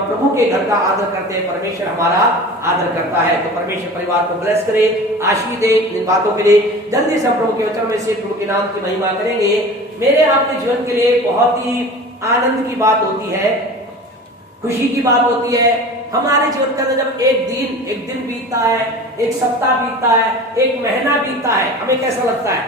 प्रभु के घर का आदर करते हैं, परमेश्वर हमारा आदर करता है। तो परमेश्वर परिवार को ब्लेस करे, आशीष दे इन बातों के लिए। जल्दी से प्रभु के वचन में से प्रभु के नाम की महिमा करेंगे। मेरे आपके जीवन के लिए बहुत ही आनंद की बात होती है, खुशी की बात होती है। हमारे जीवन के अंदर जब एक दिन बीतता है, एक सप्ताह बीतता है, एक महीना बीतता है, हमें कैसा लगता है?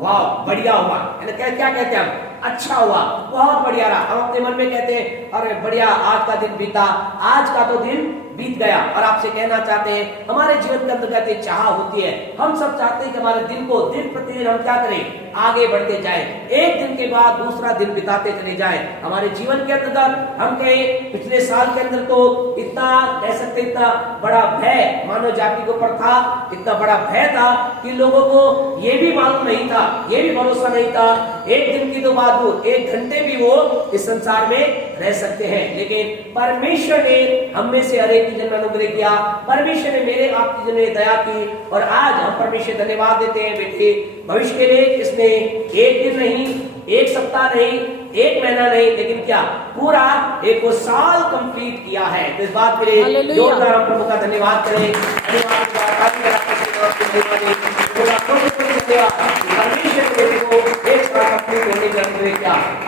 वाह, बढ़िया हुआ। क्या कहते हैं हम? अच्छा हुआ, बहुत बढ़िया रहा। हम अपने मन में कहते हैं अरे बढ़िया, आज का दिन बीता, आज का तो दिन बीत गया। और आपसे कहना चाहते हैं हमारे जीवन के अंदर कहते चाह होती है, हम सब चाहते हैं कि हमारे दिन को दिन प्रतिदिन हम क्या करें, आगे बढ़ते जाए, एक दिन के बाद दूसरा दिन बिताते चले जाए। हमारे जीवन के अंदर हम कहें पिछले साल के अंदर तो इतना कह सकते इतना बड़ा भय मानव जाति के ऊपर था, इतना बड़ा भय था कि लोगों को ये भी मालूम नहीं था, ये भी भरोसा नहीं था एक दिन की तो बात हो, एक घंटे भी वो इस संसार में रह सकते हैं। लेकिन परमेश्वर ने हम में से हर एक की जन्म अनुग्रह किया, परमेश्वर ने मेरे आपकी जन्म में दया की। और आज हम परमेश्वर धन्यवाद देते हैं बेटे भविष्य के लिए। इसने एक दिन नहीं, एक सप्ताह नहीं, एक महीना नहीं, लेकिन क्या पूरा एक वो साल कंप्लीट किया है। तो इस बात के लिए जोरदार हम प्रभु का धन्यवाद करें।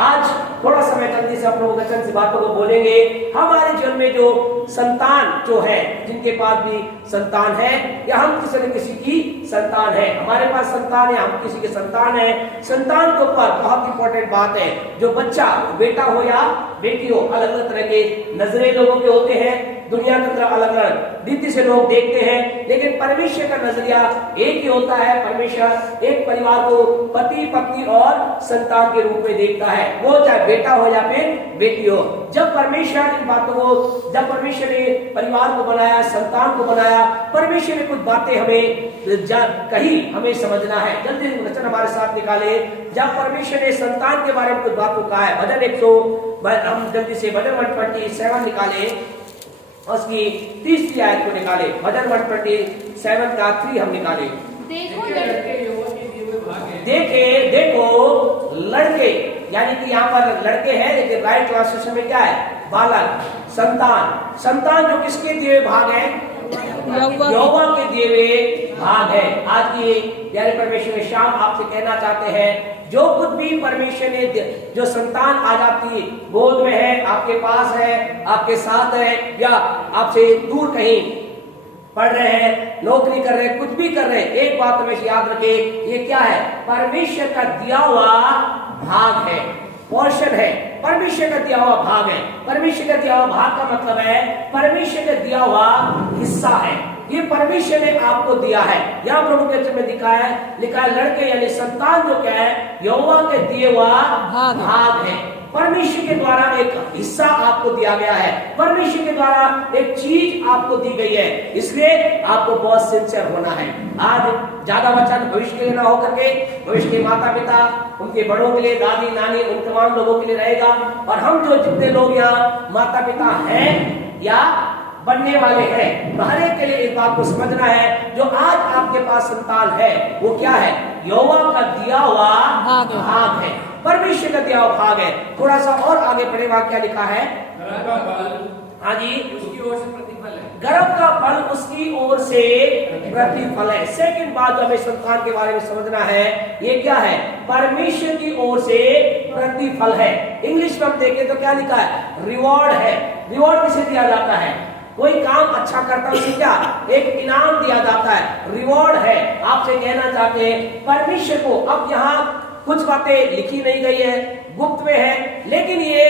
आज थोड़ा समय जल्दी से अपने वचन से बातों को बोलेंगे। हमारे जीवन में जो संतान जो है, जिनके पास भी संतान है या हम किसी न किसी की संतान है, हमारे पास संतान है, हम किसी के संतान है, संतान के ऊपर बहुत इंपॉर्टेंट बात है। जो बच्चा बेटा हो या बेटी हो, अलग अलग तरह के नजरे लोगों के होते हैं, दुनिया के अंदर अलग अलग रीति से लोग देखते हैं, लेकिन परमेश्वर का नजरिया एक ही होता है। परमेश्वर एक परिवार को पति पत्नी और संतान के रूप में देखता है, वो चाहे बेटा हो या फिर बेटी हो। जब परमेश्वर इन बातों को, जब परमेश्वर ने परिवार को बनाया, संतान को बनाया, परमेश्वर ने कुछ बातें हमें कही, हमें समझना है। जल्दी वचन हमारे साथ निकाले। जब परमेश्वर ने संतान के बारे में कुछ बात को कहा है, भजन 100 हम जल्दी से भजन 127 निकाले, उसकी 30 आयत को निकाले। भजन 127 का 3 हम निकाले। देखो लड़के, यानी कि यहाँ पर लड़के हैं, लेकिन राइट ट्रांसलेशन में क्या है? बालक, संतान। संतान जो किसके दिए भाग है? यहोवा के दिए हुए भाग है। आज की प्यारे परमेश्वर में शाम आपसे कहना चाहते हैं, जो कुछ भी परमेश्वर ने, जो संतान आज आपकी गोद में है, आपके पास है, आपके साथ है, या आपसे दूर कहीं पढ़ रहे हैं, नौकरी कर रहे हैं, कुछ भी कर रहे हैं, एक बात हमेशा याद रखे, ये क्या है? परमेश्वर का दिया हुआ भाग है, पोर्शन है, परमेश्वर का दिया हुआ भाग है। परमेश्वर का दिया हुआ भाग का मतलब है परमेश्वर का दिया हुआ हिस्सा है, ये परमेश्वर ने आपको दिया है। यहाँ प्रभु के वचन में लिखा है लड़के यानी संतान जो क्या है? यहोवा के दिए हुआ भाग है। परमेश्वर के द्वारा एक हिस्सा आपको दिया गया है, परमेश्वर के द्वारा एक चीज आपको दी गई है, इसलिए आपको बहुत सिंसियर होना है। आज ज्यादा वचन भविष्य के लिए ना होकर के भविष्य के माता पिता, उनके बड़ों के लिए, दादी नानी, उन तमाम लोगों के लिए रहेगा। और हम जो जितने लोग यहाँ माता पिता हैं या बनने वाले हैं, तो हर एक के लिए इस बात को समझना है, जो आज आपके पास संतान है वो क्या है? यहोवा का दिया हुआ भाग है, परमेश्वर का दिया हुआ भाग है। थोड़ा सा और आगे पढ़ेगा, क्या लिखा है? हाँ जी, उसकी ओर से प्रतिफल है, गर्भ का फल उसकी ओर से प्रतिफल है। सेकंड बात जो हमें संतान के बारे में समझना है, ये क्या है? परमेश्वर की ओर से प्रतिफल है। इंग्लिश में हम देखें तो क्या लिखा है? रिवॉर्ड है। रिवॉर्ड किसे दिया जाता है? कोई काम अच्छा करता है उसे क्या? एक इनाम दिया जाता है, रिवॉर्ड है। आपसे कहना चाहते हैं परमेश्वर को, अब यहाँ कुछ बातें लिखी नहीं गई है, गुप्त में है, लेकिन ये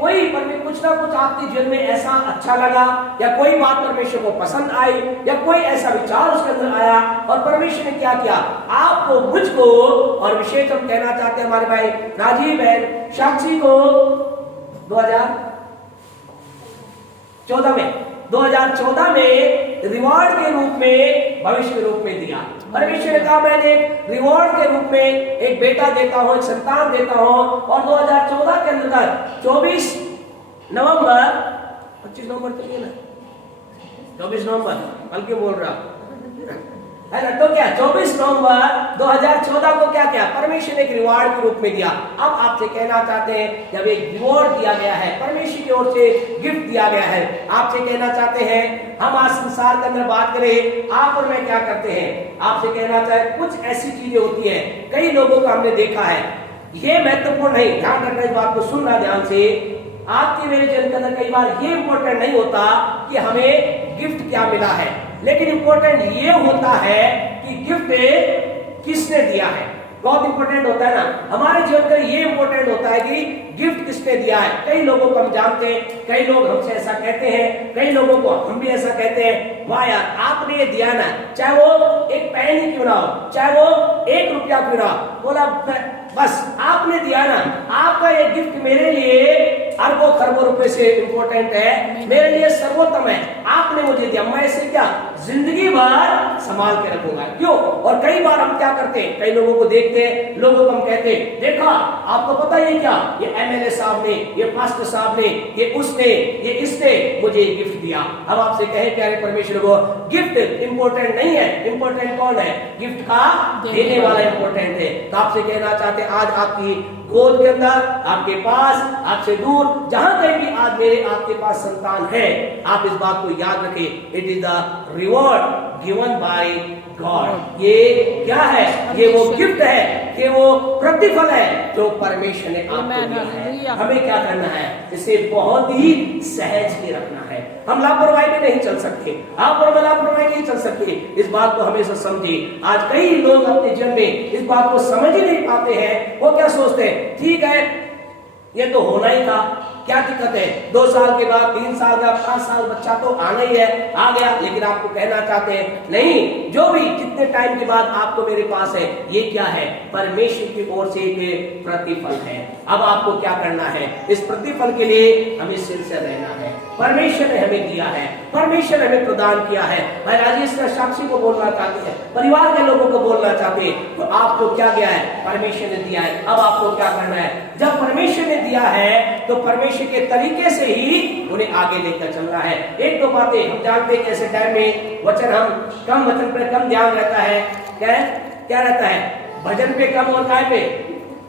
कोई कुछ ना कुछ आपके जीवन में ऐसा अच्छा लगा, या कोई बात परमेश्वर को पसंद आई, या कोई ऐसा विचार उसके अंदर आया, और परमेश्वर ने क्या किया? आपको, मुझको, और विशेष हम कहना चाहते हैं हमारे भाई राजीव बहन साक्षी को 2014 में रिवॉर्ड के रूप में, भविष्य के रूप में दिया। परमेश्वर ने कहा मैंने एक रिवॉर्ड के रूप में एक बेटा देता हूं, एक संतान देता हूं। और 2014 के अंदर 24 नवंबर 25 नवंबर चलिए ना, 24 नवंबर बल्कि बोल रहा है ना। तो क्या 24 नवंबर 2014 को क्या किया, परमेश्वर ने एक रिवार्ड के रूप में दिया। अब आपसे कहना चाहते हैं, जब एक रिवॉर्ड दिया गया है, परमेश्वर की ओर से गिफ्ट दिया गया है, आपसे कहना चाहते हैं, हम आज संसार के अंदर बात करें, आप और मैं क्या करते हैं, आपसे कहना चाहे कुछ ऐसी चीजें होती है, कई लोगों को हमने देखा है, ये महत्वपूर्ण नहीं, ध्यान रखना इस बात को, सुनना ध्यान से। आपके मेरे जीवन के अंदर कई बार ये इंपॉर्टेंट नहीं होता कि हमें गिफ्ट क्या मिला है, लेकिन इंपॉर्टेंट ये होता है कि गिफ्ट किसने दिया है। बहुत इंपॉर्टेंट होता है ना, हमारे जीवन का ये इंपॉर्टेंट होता है कि गिफ्ट किसने दिया है। कई लोगों को हम जानते हैं, कई लोग हमसे ऐसा कहते हैं, कई लोगों को हम भी ऐसा कहते हैं, वाह यार आपने ये दिया ना, चाहे वो एक पेन ही क्यों ना हो, चाहे वो 1 रुपया क्यों ना हो, बोला बस आपने दिया ना, आपका ये गिफ्ट मेरे लिए अरबों खरबों रुपए से इंपॉर्टेंट है, मेरे लिए सर्वोत्तम है, आपने मुझे दिया, मैं इसे क्या जिंदगी भर संभाल के रखूंगा। क्यों? और कई बार हम क्या करते हैं, कई लोगों को देखते हैं, लोगों को हम कहते हैं, देखा आपको पता है क्या, ये एमएलए साहब ने, ये पास्टर साहब ने, ये उसने, ये इसने मुझे गिफ्ट दिया। अब आपसे कहे प्यारे परमेश्वर को, गिफ्ट इंपॉर्टेंट नहीं है, इंपॉर्टेंट कौन है, गिफ्ट का देने वाला इंपॉर्टेंट है। तो आपसे कहना चाहते हैं, आज आपकी गोद के अंदर, आपके पास, आपसे दूर, जहां कहीं भी आज मेरे आपके पास संतान है, आप इस बात को याद रखें, it is the reward given by God. ये क्या है, ये वो गिफ्ट है, ये वो प्रतिफल है जो परमेश्वर ने आपको दिया है। हमें क्या करना है, इसे बहुत ही सहज के रखना है। हम लापरवाही में नहीं चल सकते, आप और मैं लापरवाही नहीं चल सकते, इस बात को हमेशा समझे। आज कई लोग अपने जीवन में इस बात को समझ ही नहीं पाते हैं। वो क्या सोचते हैं, ठीक है ये तो होना ही था, क्या दिक्कत है, 2 साल के बाद, 3 साल का, 5 साल बच्चा तो आना ही है, आ गया। लेकिन आपको कहना चाहते हैं, नहीं, जो भी जितने टाइम के बाद आपको मेरे पास है, ये क्या है, परमेश्वर की ओर से एक प्रतिफल है। अब आपको क्या करना है, इस प्रतिफल के लिए हमें सिंसियर रहना है। परमेश्वर ने हमें दिया है, परमेश्वर ने हमें प्रदान किया है। मैं राजेश साक्षी को बोलना चाहते हैं, परिवार के लोगों को बोलना चाहते हैं, तो आपको क्या दिया है, परमेश्वर ने दिया है। अब आपको क्या करना है, जब परमेश्वर ने दिया है तो परमेश्वर के तरीके से ही उन्हें आगे लेकर चलना है। 1-2 बातें हम जानते हैं कि ऐसे टाइम में वचन, हम कम वचन पर कम ध्यान रहता है, क्या रहता है, भजन पे कम और काय पे,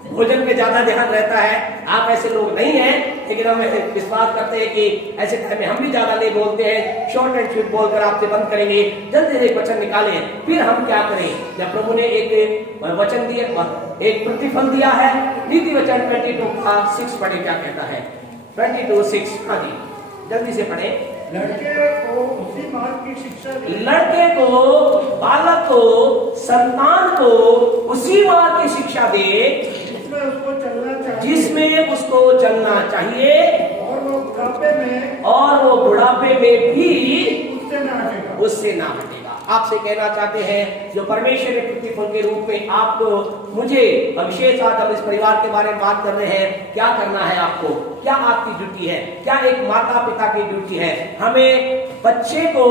भोजन पे ज्यादा ध्यान रहता है। आप ऐसे लोग नहीं हैं, लेकिन हम विश्वास करते हैं कि ऐसे टाइम में हम भी ज्यादा नहीं बोलते हैं, शॉर्ट एंड स्वीट बोलकर आपसे बंद करेंगे, जल्दी से एक वचन निकालें, फिर हम क्या करें। जब प्रभु ने एक वचन दिया, एक प्रतिफल दिया है, नीति वचन 22:6 पढ़े, क्या कहता है, 22:6, हाँ जी जल्दी से पढ़े। लड़के को उसी मार्ग की शिक्षा दे, लड़के को, बालक को, संतान को उसी मार्ग की शिक्षा दे जिसमें उसको चलना चाहिए, जिसमें उसको चलना चाहिए, और वो बुढ़ापे में, और वो बुढ़ापे में भी उससे ना हटेगा, उससे ना हटेगा। आपसे कहना चाहते हैं, जो परमेश्वर के प्रतिफल के रूप में आपको, मुझे, विशेष आज हम इस परिवार के बारे में बात कर रहे हैं, क्या करना है आपको, क्या आपकी ड्यूटी है, क्या एक माता पिता की ड्यूटी है, हमें बच्चे को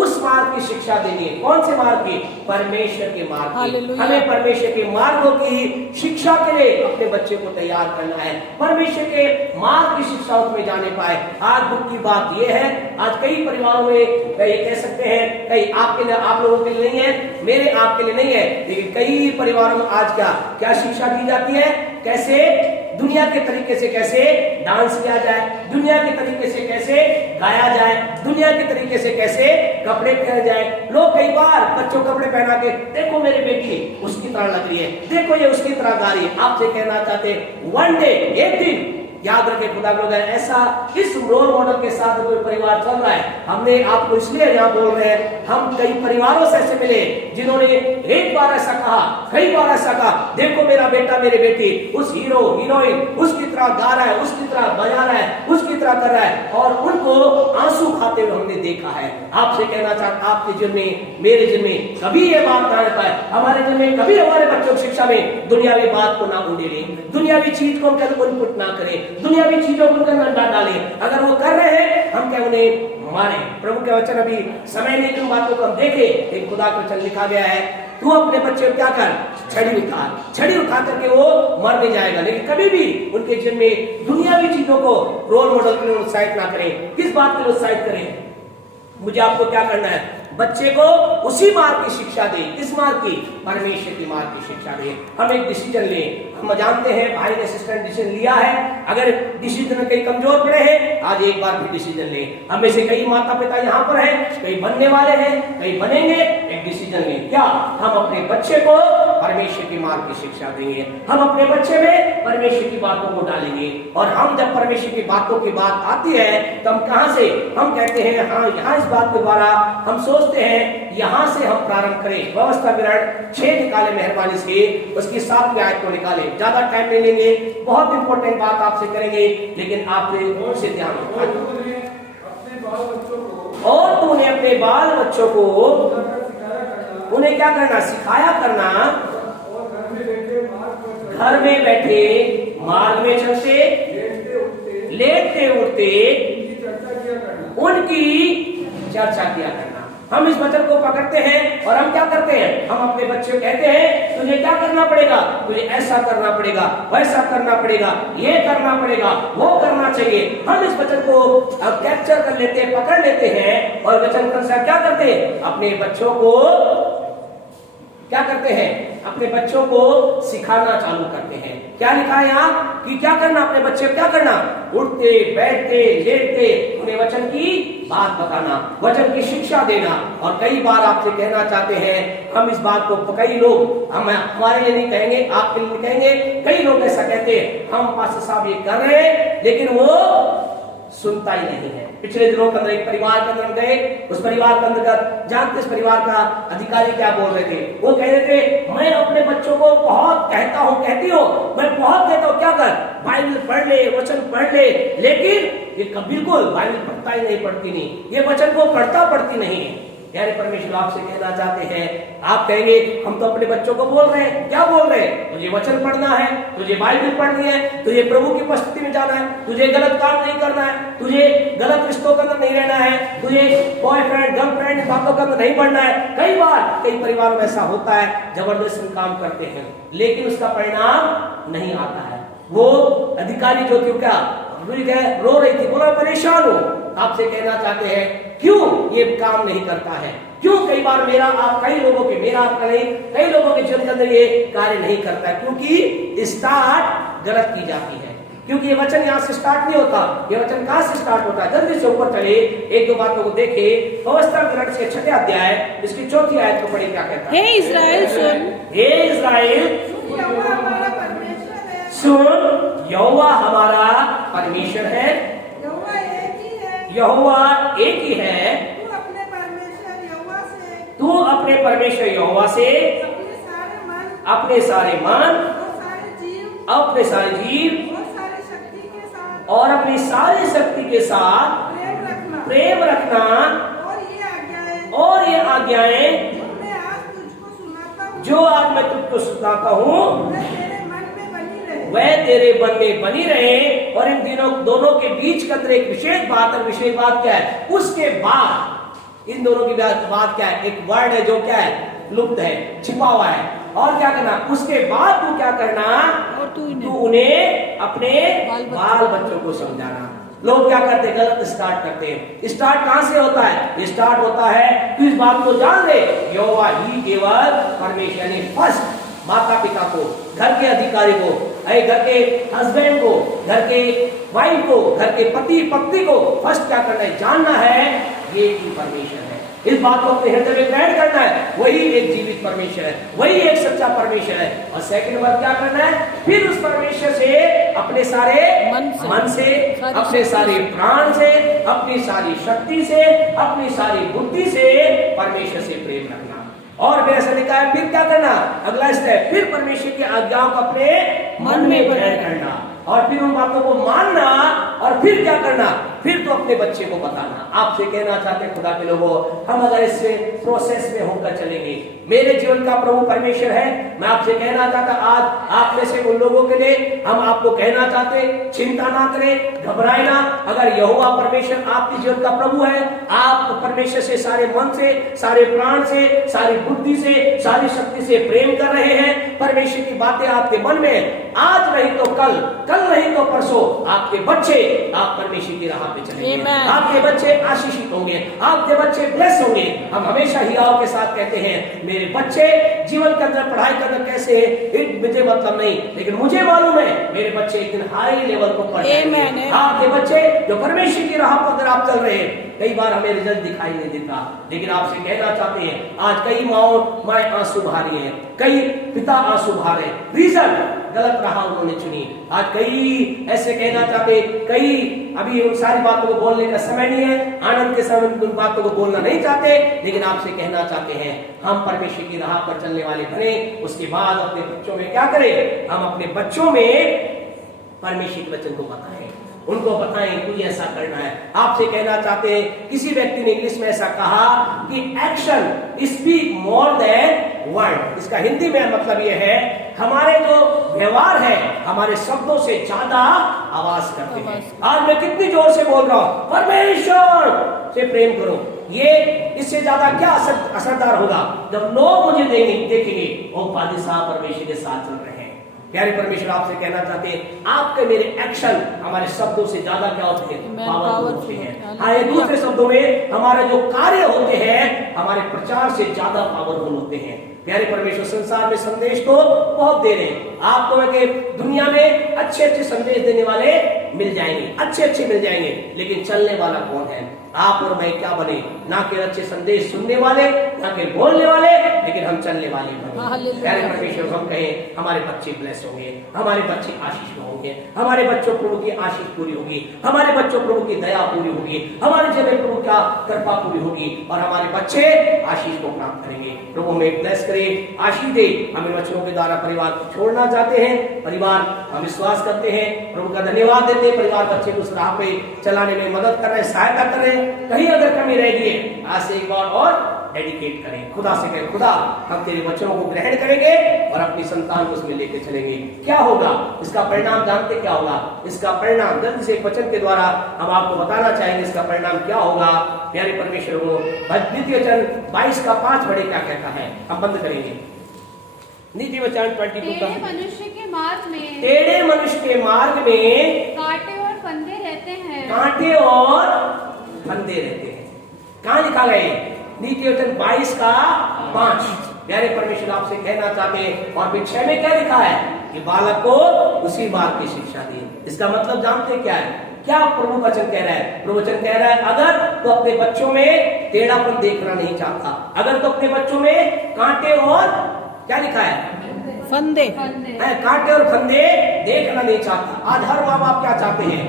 उस मार्ग की शिक्षा देनी है। कौन से मार्ग की, परमेश्वर के मार्ग की। हमें परमेश्वर के मार्गों की शिक्षा के लिए अपने बच्चे को तैयार करना है, परमेश्वर के मार्ग की शिक्षा उसमें जाने पाए। आज दुख की बात यह है, आज कई परिवारों में ये कह सकते हैं, कई आपके लिए, आप लोगों के लिए नहीं है, मेरे आपके लिए नहीं है, लेकिन कई परिवारों में आज क्या शिक्षा दी जाती है, कैसे दुनिया के तरीके से कैसे डांस किया जाए, दुनिया के तरीके से कैसे गाया जाए, दुनिया के तरीके से कैसे कपड़े पहने जाए। लोग कई बार बच्चों कपड़े पहना के, देखो मेरी बेटी उसकी तरह लग रही है, देखो ये उसकी तरह गा रही है। आपसे कहना चाहते हैं, वन डे, एक दिन, याद रखे खुदा लोग, ऐसा इस रोल मॉडल के साथ कोई परिवार चल रहा है। हमने आपको इसलिए यहाँ बोल रहे हैं, हम कई परिवारों से ऐसे मिले जिन्होंने एक बार ऐसा कहा, कई बार ऐसा कहा, देखो मेरा बेटा, मेरी बेटी उस हीरो हीरोइन उसकी तरह गा रहा है, उसकी तरह बजा रहा है, उसकी तरह कर रहा है, और उनको आंसू खाते हुए हमने देखा है। आपसे कहना चाहता, आपके जीवन में, मेरे जीवन में कभी ये बात ना पाए, हमारे जीवन में कभी हमारे बच्चों की शिक्षा में दुनियावी बात को ना उड़ेले, दुनियावी चीज को हम इनपुट ना करें, दुनियावी चीजों को ना डालें। अगर वो कर रहे हैं, हम क्या उन्हें मारे। प्रभु के वचन, अभी समय नहीं कि उन बातों को हम देखें, एक खुदा का वचन लिखा गया है, तू अपने बच्चे को क्या कर, छड़ी उठा करके वो मर नहीं जाएगा। लेकिन कभी भी उनके जीवन में दुनियावी चीजों को रोल मॉडल के लिए उत्साहित ना करें। किस बात के लिए उत्साहित करें, मुझे आपको क्या करना है, बच्चे को उसी मार्ग की शिक्षा दे। किस मार्ग की? परमेश्वर की मार्ग की शिक्षा दे। हम एक डिसीजन लें। हम जानते हैं भाई ने सिस्टर डिसीजन लिया है, अगर डिसीजन में कई कमजोर पड़े हैं, आज एक बार भी डिसीजन लें। हम में से कई माता पिता यहाँ पर हैं, कई बनने वाले हैं, कई बनेंगे। एक डिसीजन लें, क्या हम अपने बच्चे को परमेश्वर की मार्ग की शिक्षा देंगे, हम अपने बच्चे में परमेश्वर की बातों को डालेंगे। और हम जब परमेश्वर की बातों की बात आती है तो हम कहां से, हम कहते हैं हाँ यहाँ इस बात के द्वारा हम सोचते हैं यहां से हम प्रारंभ करें। व्यवस्था विवरण 6 निकाले मेहरबानी से, उसकी 7वीं आयत को निकाले। ज्यादा टाइम नहीं लेंगे, बहुत इंपॉर्टेंट बात आपसे करेंगे, लेकिन आपने उनसे ध्यान रखना। और तूने अपने बाल बच्चों को उन्हें क्या करना? सिखाया करना। घर में बैठे, मार्ग में चलते, लेटते उठते उनकी चर्चा किया करना। हम इस वचन को पकड़ते हैं और हम क्या करते हैं? हम अपने बच्चे को कहते हैं तुझे क्या करना पड़ेगा, तुझे ऐसा करना पड़ेगा, वैसा करना पड़ेगा, ये करना पड़ेगा, वो करना चाहिए। हम इस वचन को अब कैप्चर कर लेते हैं, पकड़ लेते हैं और वचन के अनुसार क्या करते हैं? अपने बच्चों को क्या करते हैं? अपने बच्चों को सिखाना चालू करते हैं। क्या लिखा है यहाँ कि क्या करना? अपने बच्चे को क्या करना? उठते, बैठते, लेटते उन्हें वचन की बात बताना, वचन की शिक्षा देना। और कई बार आपसे कहना चाहते हैं, हम इस बात को कई लोग, हम हमारे लिए नहीं कहेंगे, आपके लिए कहेंगे, कई लोग ऐसा कहते हैं हम पास्टर साहब ये कर रहे हैं, लेकिन वो सुनता ही नहीं है। पिछले दिनों के अंदर एक परिवार के अंदर गए, उस परिवार के अंदर जानते, इस परिवार का अधिकारी क्या बोल रहे थे? वो कह रहे थे मैं अपने बच्चों को बहुत कहता हूँ, कहती हूँ, मैं बहुत कहता हूँ क्या कर, बाइबल पढ़ ले, वचन पढ़ ले, लेकिन ये बिल्कुल बाइबल पढ़ता ही नहीं, पढ़ती नहीं, ये वचन को पढ़ती नहीं है। यानी परमेश्वर आपसे कहना चाहते हैं, आप कहेंगे हम तो अपने बच्चों को बोल रहे हैं, क्या बोल रहे हैं? तुझे वचन पढ़ना है, तुझे बाइबल पढ़नी है, तुझे प्रभु की उपस्थिति में जाना है, तुझे गलत काम नहीं करना है, तुझे गलत रिश्तों के अंदर नहीं रहना है, तुझे बॉयफ्रेंड गर्लफ्रेंड बातों के अंदर नहीं बढ़ना है। कई बार कई परिवारों में ऐसा होता है, जबरदस्ती काम करते हैं, लेकिन उसका परिणाम नहीं आता है। वो अधिकारी जो थी क्या रो रही थी, बोला परेशान हो। आपसे कहना चाहते हैं क्यों ये काम नहीं करता है, क्यों कई बार मेरा आप कई लोगों के, मेरा आपका नहीं, कई लोगों के जीवन के अंदर ये कार्य नहीं करता है? क्योंकि स्टार्ट गलत की जाती है, क्योंकि ये वचन यहाँ से स्टार्ट नहीं होता। ये वचन कहाँ से स्टार्ट होता है? जल्दी से ऊपर चले, एक दो बातों को देखे। व्यवस्था विवरण के 6 अध्याय इसकी 4 आयत को पढ़े, क्या कहता है? हे इस्राएल सुन, हे इस्राएल सुन, यहोवा हमारा परमेश्वर है, यहोवा एक ही है। तू अपने परमेश्वर यहोवा से अपने सारे मन, अपने सारे जीव और अपनी सारी शक्ति के साथ प्रेम रखना। और ये आज्ञाएं जो आज मैं तुझको सुनाता हूँ वह तेरे मन में बनी रहे। और इन दोनों के बीच के अंदर एक विशेष बात, और विशेष बात क्या है? उसके बाद इन दोनों की बात क्या है? एक वर्ड है जो क्या है? लुप्त है, छिपा हुआ है। और क्या करना? उसके बाद तू क्या करना? तू उन्हें अपने बाल बच्चों को समझाना। लोग क्या करते? गलत स्टार्ट करते हैं। स्टार्ट कहां से होता है? ये स्टार्ट होता है, तू इस बात को जान ले, यहोवा ही केवल परमेश्वर ने फर्स्ट माता पिता को, घर के अधिकारी को, घर के हस्बैंड को, घर के वाइफ को, घर के पति पत्नी को फर्स्ट क्या करना है? जानना है ये ही परमेश्वर है। इस बात को अपने हृदय में ग्रहण करना है, वही एक जीवित परमेश्वर है, वही एक सच्चा परमेश्वर है। और सेकंड बात क्या करना है? फिर उस परमेश्वर से अपने सारे मन से, अपने सारे प्राण से, अपनी सारी शक्ति से, अपनी सारी बुद्धि से परमेश्वर से प्रेम रखना। और फिर ऐसा लिखा है, फिर क्या करना? अगला स्टेप, फिर परमेश्वर की आज्ञाओं को अपने मन में ग्रहण करना और फिर उन बातों को मानना। और फिर क्या करना? फिर तो अपने बच्चे को बताना। आपसे कहना चाहते हैं खुदा के लोगों, हम अगर इस प्रोसेस में होकर चलेंगे, मेरे जीवन का प्रभु परमेश्वर है। मैं आपसे कहना चाहता, आज आप में से उन लोगों के लिए हम आपको कहना चाहते, चिंता ना करें, घबराए ना। अगर यहोवा परमेश्वर आपके जीवन का प्रभु है, आप परमेश्वर से सारे मन से, सारे प्राण से, सारी बुद्धि से, सारी शक्ति से प्रेम कर रहे हैं, परमेश्वर की बातें आपके मन में, आज नहीं तो कल, कल नहीं तो परसों आपके बच्चे आप परमेश्वर की राह मार्ग पे चलेंगे, आपके बच्चे आशीषित होंगे, आपके बच्चे ब्लेस होंगे। हम हमेशा हियाव के साथ कहते हैं मेरे बच्चे जीवन के अंदर पढ़ाई के अंदर कैसे है मुझे मतलब नहीं, लेकिन मुझे मालूम है मेरे बच्चे एक दिन हाई लेवल को पढ़ेंगे। आपके बच्चे जो परमेश्वर की राह पर अगर आप चल रहे हैं, कई बार हमें रिजल्ट दिखाई नहीं देता, लेकिन आपसे कहना चाहते हैं आज कई माएं आंसू बहा रही हैं, कई पिता आंसू बहा रहे, रीजन गलत राह उन्होंने चुनी। आज कई ऐसे कहना चाहते, कई अभी उन सारी बातों को बोलने का समय नहीं है, आनंद के समय उन बातों को बोलना नहीं चाहते, लेकिन आपसे कहना चाहते हैं हम परमेश्वर की राह पर चलने वाले बने। उसके बाद अपने बच्चों में क्या करें, हम अपने बच्चों में परमेश्वर के वचन को बताएं, उनको बताएं कोई ऐसा करना है। आपसे कहना चाहते हैं, किसी व्यक्ति ने इंग्लिश में ऐसा कहा कि action speak more than word. इसका हिंदी में मतलब यह है हमारे जो व्यवहार है हमारे शब्दों से ज्यादा आवाज करते हैं। आज मैं कितनी जोर से बोल रहा हूं परमेश्वर से प्रेम करो, ये इससे ज्यादा क्या असरदार होगा जब लोग मुझे देखेंगे वो पादी साहब परमेश्वर के साथ चल रहे हैं। प्यारे परमेश्वर आपसे कहना चाहते हैं आपके मेरे एक्शन हमारे शब्दों से ज्यादा क्या होते हैं, पावरफुल होते हैं। हाँ, ये दूसरे शब्दों में हमारे जो कार्य होते हैं हमारे प्रचार से ज्यादा पावरफुल होते हैं। प्यारे परमेश्वर संसार में संदेश तो बहुत दे रहे हैं आपको, कि दुनिया में अच्छे अच्छे संदेश देने वाले मिल जाएंगे, अच्छे मिल जाएंगे, लेकिन चलने वाला कौन है? आप और मैं क्या बने, ना कि अच्छे संदेश सुनने वाले, ना कि बोलने वाले, लेकिन हम चलने वाले बने। प्यारे परमेश्वर हम कहें हमारे बच्चे ब्लेस होंगे, हमारे बच्चे आशीष होंगे, हमारे बच्चों प्रभु की आशीष पूरी होगी, हमारे बच्चों प्रभु की दया पूरी होगी, हमारे जीवन प्रभु का कृपा पूरी होगी और हमारे बच्चे आशीष को प्राप्त करेंगे। प्रभु हमें ब्लेस करे, आशीष दे। हम इन वचनों के द्वारा परिवार को छोड़ना चाहते हैं, परिवार हम विश्वास करते हैं, प्रभु का धन्यवाद देते हैं, परिवार बच्चे को उस राह पे चलाने में मदद कर रहे हैं, सहायता कर रहे हैं। कहीं अगर कमी रह गई है आज से एक बार और डेडिकेट करें, खुदा से कहें खुदा हम तेरे वचनों को ग्रहण करेंगे और अपनी संतान को उसमें लेके चलेंगे। क्या होगा इसका परिणाम जानते, क्या होगा इसका परिणाम? जल्दी से एक वचन के द्वारा हम आपको बताना चाहेंगे इसका परिणाम क्या होगा। प्यारे परमेश्वर को नीति वचन 22 का 5 बड़े क्या कहता है, हम बंद करेंगे। नीति वचन 22 का मनुष्य के मार्ग में, टेढ़े मनुष्य के मार्ग में कांटे और फंदे रहते हैं, कांटे और फंदे रहते हैं। कहां लिखा गया? नीति वचन 22 का 5। प्यारे परमेश्वर आपसे कहना चाहते हैं, और फिर 6 में क्या लिखा है कि बालक को उसी बात की शिक्षा दी। इसका मतलब जानते क्या है? क्या प्रभु वचन कह रहा है? प्रभु वचन कह रहा है अगर तो अपने बच्चों में टेढ़ापन देखना नहीं चाहता, अगर तो अपने बच्चों में कांटे और क्या लिखा है, फंदे, कांटे और फंदे देखना नहीं चाहता। आज हर माँ बाप क्या चाहते हैं,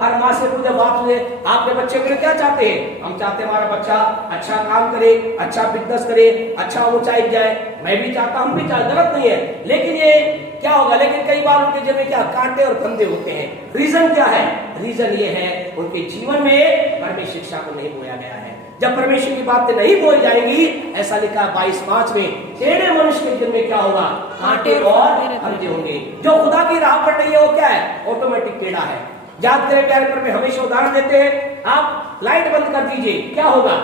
हर माँ से पूछे बाप से आपके बच्चे के लिए क्या चाहते हैं? हम चाहते हैं हमारा बच्चा अच्छा काम करे, अच्छा बिजनेस करे, अच्छा ऊंचाई जाए। मैं भी चाहता, हम भी चाहते, गलत नहीं है, लेकिन ये क्या होगा, लेकिन कई बार उनके जीवन में क्या कांटे और फंदे होते हैं। रीजन क्या है? रीजन ये है उनके जीवन में परमेश्वर शिक्षा को नहीं बोया गया है। जब परमेश्वर की बातें नहीं बोली जाएंगी, ऐसा लिखा है 22:5 में, टेढ़े मनुष्य के जीवन में क्या होगा, कांटे और फंदे होंगे। जो खुदा की राह पर नहीं है वो क्या है, ऑटोमेटिक टेढ़ा है। याद करें प्यारे पर में हमेशा उदाहरण देते हैं, आप लाइट बंद कर दीजिए, क्या होगा,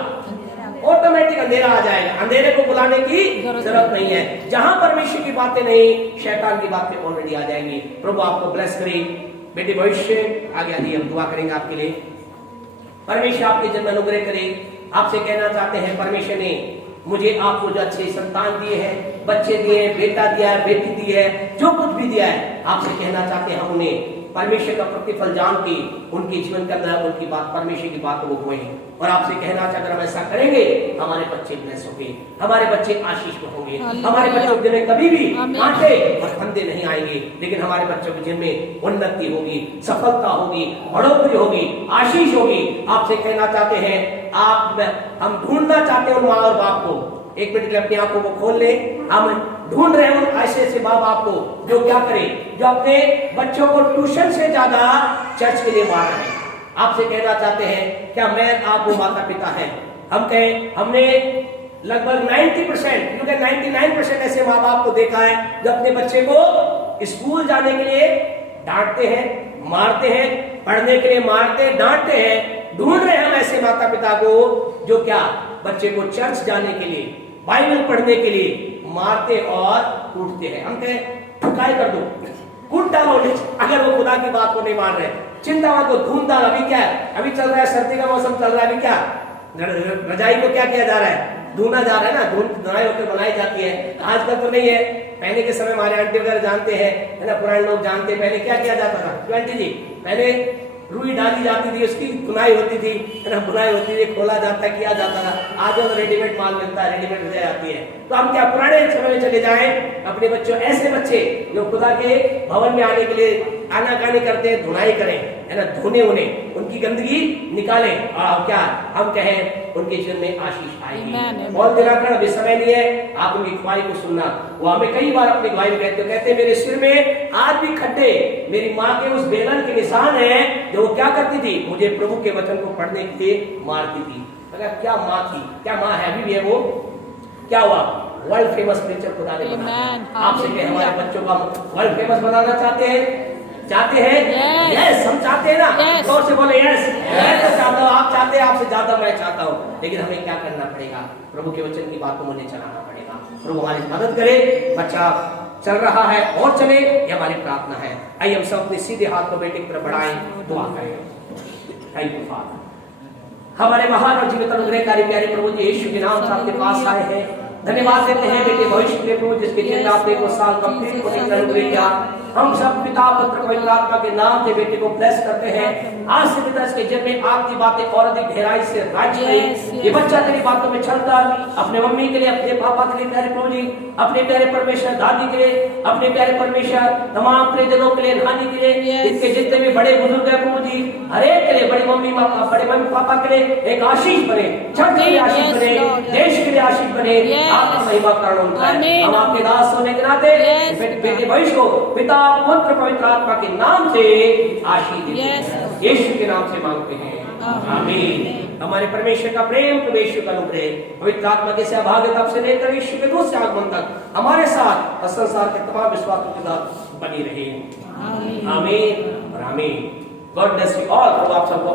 ऑटोमेटिक अंधेरा आ जाएगा। अंधेरे को बुलाने की जरूरत नहीं है। जहां परमेश्वर की बातें नहीं, शैतान की बातें ऑलरेडी आ जाएंगी। प्रभु आपको ब्लेस करे, बेटे भविष्य आगे आगे हम दुआ करेंगे आपके लिए। परमेश्वर आपके जन्म अनुग्रह करे। आपसे कहना चाहते हैं परमेश्वर ने मुझे आपको जो अच्छे संतान दिए हैं, बच्चे दिए हैं, बेटा दिया है, बेटी दी है, जो कुछ भी दिया है, आपसे कहना चाहते हैं हम उन्हें परमेश्वर का प्रतिफल जान के उनके जीवन के अंदर उनकी बात, परमेश्वर की बातों को बोएं। और आपसे कहना चाहते हैं हम ऐसा करेंगे, हमारे बच्चे ब्लेस होंगे, हमारे बच्चे आशीष में होंगे, हमारे बच्चों के जिनमें कभी भी कांटे और फंदे नहीं आएंगे, लेकिन हमारे बच्चों के जिनमें उन्नति होगी, सफलता होगी, बढ़ोतरी होगी, आशीष होगी। आपसे कहना चाहते हैं हम ढूंढना चाहते हैं उन माँ और बाप को। एक मिनट के लिए अपनी आंखों को खोल ले। हम ढूंढ रहे हैं ऐसे माँ बाप को जो क्या करे, जो अपने बच्चों को ट्यूशन से ज्यादा चर्च के लिए मार रहे हैं। आपसे कहना चाहते हैं क्या मैं आप वो माता पिता हैं, हम कहें हमने लगभग 90% क्योंकि 99% ऐसे माँ बाप को देखा है जो अपने बच्चे को स्कूल जाने के लिए डांटते हैं, मारते हैं, पढ़ने के लिए मारते डांटते हैं। ढूंढ रहे हैं हम ऐसे माता पिता को जो क्या बच्चे को चर्च जाने के लिए, बाइबल पढ़ने के लिए मारते और कूटते हैं। हम कहें ठुकाई कर दो, कूट डालो अगर वो खुदा की बात को नहीं मान रहे। चिंता मत, धूमधाम। अभी क्या है, अभी चल रहा है सर्दी का मौसम चल रहा है, अभी क्या रजाई को क्या किया जा रहा है, धुना जा रहा है ना, धुनाई होकर बनाई जाती है। आजकल तो नहीं है, पहले के समय हमारे आंटी वगैरह जानते हैं, है ना, पुराने लोग जानते हैं, पहले क्या किया जाता था आंटी जी, पहले रुई डाली जाती थी, उसकी बुनाई होती थी, है ना, बुनाई होती थी, खोला जाता, किया जाता था। आज तो रेडीमेड माल मिलता है, रेडीमेड हो जाती है। तो हम क्या पुराने समय में चले जाएं, अपने बच्चों, ऐसे बच्चे जो खुदा के भवन में आने के लिए आनाकानी करते हैं, धुनाई करें, है ना, धोने उन्हें, उनकी गंदगी निकालें, और क्या हम कहें, उनके जीवन में आशीष आएगी। और दिनाकरण अभी समय नहीं है आप उनकी गवाही को सुनना। वो हमें कई बार अपनी गवाही में कहते मेरे सिर में आज भी खड्डे मेरी माँ के उस बेलन के निशान है, जो वो क्या करती थी, मुझे प्रभु के वचन को पढ़ने के लिए मारती थी। अगर क्या माँ थी, क्या माँ है, अभी भी है वो। क्या हुआ, वर्ल्ड फेमस प्रीचर खुदा ने बनाया। आपसे कहे हमारे बच्चों को वर्ल्ड फेमस बनाना चाहते हैं, चाहते हैं? यस, हम चाहते हैं ना, जोर से बोले यस। मैं तो चाहता हूँ, आप चाहते हैं, आपसे ज्यादा मैं चाहता हूँ, लेकिन हमें क्या करना पड़ेगा, प्रभु के वचन की बात को मुझे चलाना पड़ेगा। प्रभु हमारी मदद करे, बच्चा चल रहा है और चले, ये हमारी प्रार्थना है। आइए हम सब अपने सीधे हाथ को बेटे की तरफ बढ़ाएं, दुआ करें। थैंक यू फादर, हमारे महान और जीवित अनुग्रहकारी प्यारे प्रभु जी यीशु के नाम से आपके पास आए हैं। धन्यवाद देते हैं बेटे भविष्य के प्रभु, जिसके चिंता आपने को साल कंप्लीट होने का अनुग्रह किया। हम सब पिता पुत्र पवित्र आत्मा के नाम से बेटे को ब्लेस करते हैं। आज से पिता इसके जीवन में आपकी बातें और अधिक गहराई से राज्य करें। ये बच्चा तेरी बातों में चलकर अपने मम्मी के लिए, अपने पापा के लिए प्यारे प्रभु जी, अपने प्यारे परमेश्वर दादी के लिए, अपने प्यारे परमेश्वर तमाम प्रियजनों के लिए, नानी के लिए, इनके जितने भी बड़े बुजुर्ग हैं प्रभु जी, हर एक के लिए, बड़ी मम्मी बड़े मम्मी पापा के लिए एक आशीष बने, चर्च के लिए आशीष बने, देश के लिए आशीष बने। आपका महिमा करण उनका है। हम आपके दास होने के नाते बेटे भविष्य को पिता पुत्र पवित्र आत्मा के नाम से आशीष देते हैं, यीशु के नाम से मांगते हैं, आमीन। हमारे परमेश्वर का प्रेम, परमेश्वर का अनुग्रह, पवित्र आत्मा की सहभागिता से लेकर यीशु के दूत से आगमन तक हमारे साथ संसार के तमाम विश्वासियों के साथ बनी रहे, आमीन और आमीन। God bless you all. प्रभु आप सबको